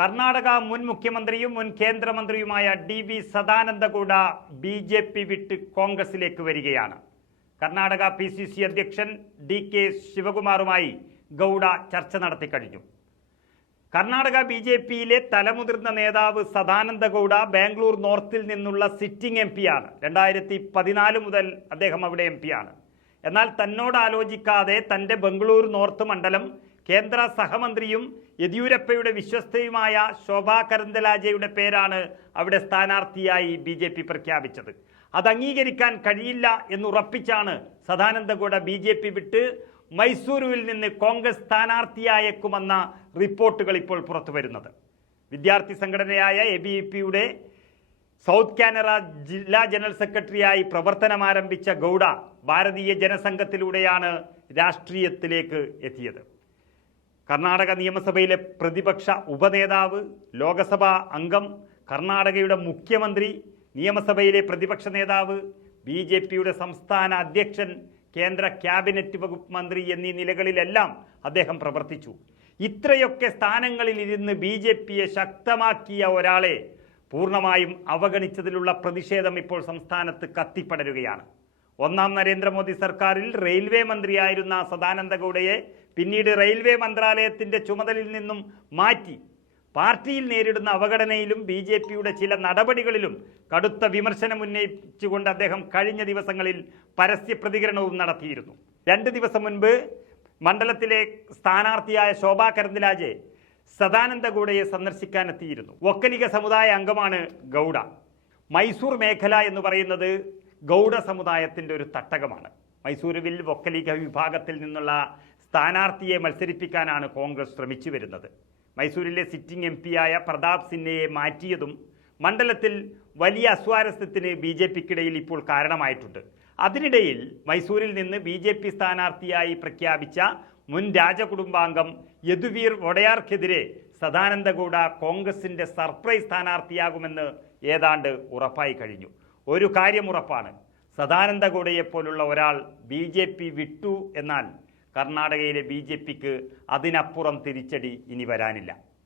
കർണാടക മുൻ മുഖ്യമന്ത്രിയും മുൻ കേന്ദ്രമന്ത്രിയുമായ DV സദാനന്ദഗൌഡ BJP വിട്ട് കോൺഗ്രസിലേക്ക് വരികയാണ്. കർണാടക PCC അധ്യക്ഷൻ DK ശിവകുമാറുമായി ഗൌഡ ചർച്ച നടത്തിക്കഴിഞ്ഞു. കർണാടക BJPയിലെ തലമുതിർന്ന നേതാവ് സദാനന്ദഗൌഡ ബാംഗ്ലൂർ നോർത്തിൽ നിന്നുള്ള സിറ്റിംഗ് MP ആണ്. 2014 മുതൽ അദ്ദേഹം അവിടെ MP ആണ്. എന്നാൽ തന്നോട് ആലോചിക്കാതെ തൻ്റെ ബംഗളൂരു നോർത്ത് മണ്ഡലം കേന്ദ്ര സഹമന്ത്രിയും യെദ്യൂരപ്പയുടെ വിശ്വസ്തയുമായ ശോഭാ കരന്ദലാജെയുടെ പേരാണ് അവിടെ സ്ഥാനാർത്ഥിയായി BJP പ്രഖ്യാപിച്ചത്. അത് അംഗീകരിക്കാൻ കഴിയില്ല എന്നുറപ്പിച്ചാണ് സദാനന്ദഗൌഡ BJP വിട്ട് മൈസൂരുവിൽ നിന്ന് കോൺഗ്രസ് സ്ഥാനാർത്ഥിയായേക്കുമെന്ന റിപ്പോർട്ടുകൾ ഇപ്പോൾ പുറത്തു വരുന്നത്. വിദ്യാർത്ഥി സംഘടനയായ ABVPയുടെ സൗത്ത് കാനറ ജില്ലാ ജനറൽ സെക്രട്ടറിയായി പ്രവർത്തനം ആരംഭിച്ച ഗൌഡ ഭാരതീയ ജനസംഘത്തിലൂടെയാണ് രാഷ്ട്രീയത്തിലേക്ക് എത്തിയത്. കർണാടക നിയമസഭയിലെ പ്രതിപക്ഷ ഉപനേതാവ്, ലോകസഭാ അംഗം, കർണാടകയുടെ മുഖ്യമന്ത്രി, നിയമസഭയിലെ പ്രതിപക്ഷ നേതാവ്, BJPയുടെ സംസ്ഥാന അധ്യക്ഷൻ, കേന്ദ്ര ക്യാബിനറ്റ് വകുപ്പ് മന്ത്രി എന്നീ നിലകളിലെല്ലാം അദ്ദേഹം പ്രവർത്തിച്ചു. ഇത്രയൊക്കെ സ്ഥാനങ്ങളിൽ ഇരുന്ന് BJPയെ ശക്തമാക്കിയ ഒരാളെ പൂർണ്ണമായും അവഗണിച്ചതിലുള്ള പ്രതിഷേധം ഇപ്പോൾ സംസ്ഥാനത്ത് കത്തിപ്പടരുകയാണ്. ഒന്നാം നരേന്ദ്രമോദി സർക്കാരിൽ റെയിൽവേ മന്ത്രിയായിരുന്ന സദാനന്ദഗൌഡയെ പിന്നീട് റെയിൽവേ മന്ത്രാലയത്തിൻ്റെ ചുമതലയിൽ നിന്നും മാറ്റി പാർട്ടിയിൽ നേരിടുന്ന അവഗണനയിലും BJPയുടെ ചില നടപടികളിലും കടുത്ത വിമർശനം ഉന്നയിച്ചുകൊണ്ട് അദ്ദേഹം കഴിഞ്ഞ ദിവസങ്ങളിൽ പരസ്യ പ്രതികരണവും നടത്തിയിരുന്നു. 2 ദിവസം മുൻപ് മണ്ഡലത്തിലെ സ്ഥാനാർത്ഥിയായ ശോഭാ കരന്ദലാജെ സദാനന്ദഗൌഡയെ സന്ദർശിക്കാനെത്തിയിരുന്നു. ഒക്കലിക സമുദായ അംഗമാണ് ഗൌഡ. മൈസൂർ മേഖല എന്ന് പറയുന്നത് ഗൌഡ സമുദായത്തിൻ്റെ ഒരു തട്ടകമാണ്. മൈസൂരുവിൽ ഒക്കലിക വിഭാഗത്തിൽ നിന്നുള്ള സ്ഥാനാർത്ഥിയെ മത്സരിപ്പിക്കാനാണ് കോൺഗ്രസ് ശ്രമിച്ചു വരുന്നത്. മൈസൂരിലെ സിറ്റിംഗ് MP ആയ പ്രതാപ് സിൻഹയെ മാറ്റിയതും മണ്ഡലത്തിൽ വലിയ അസ്വാരസ്യത്തിന് BJPക്കിടയിൽ ഇപ്പോൾ കാരണമായിട്ടുണ്ട്. അതിനിടയിൽ മൈസൂരിൽ നിന്ന് BJP സ്ഥാനാർത്ഥിയായി പ്രഖ്യാപിച്ച മുൻ രാജകുടുംബാംഗം യദുവീർ വോഡയാർക്കെതിരെ സദാനന്ദഗൌഡ കോൺഗ്രസിൻ്റെ സർപ്രൈസ് സ്ഥാനാർത്ഥിയാകുമെന്ന് ഏതാണ്ട് ഉറപ്പായി കഴിഞ്ഞു. ഒരു കാര്യം ഉറപ്പാണ്, സദാനന്ദഗൌഡയെപ്പോലുള്ള ഒരാൾ BJP വിട്ടു എന്നാൽ കർണാടകയിലെ BJPക്ക് അതിനപ്പുറം തിരിച്ചടി ഇനി വരാനില്ല.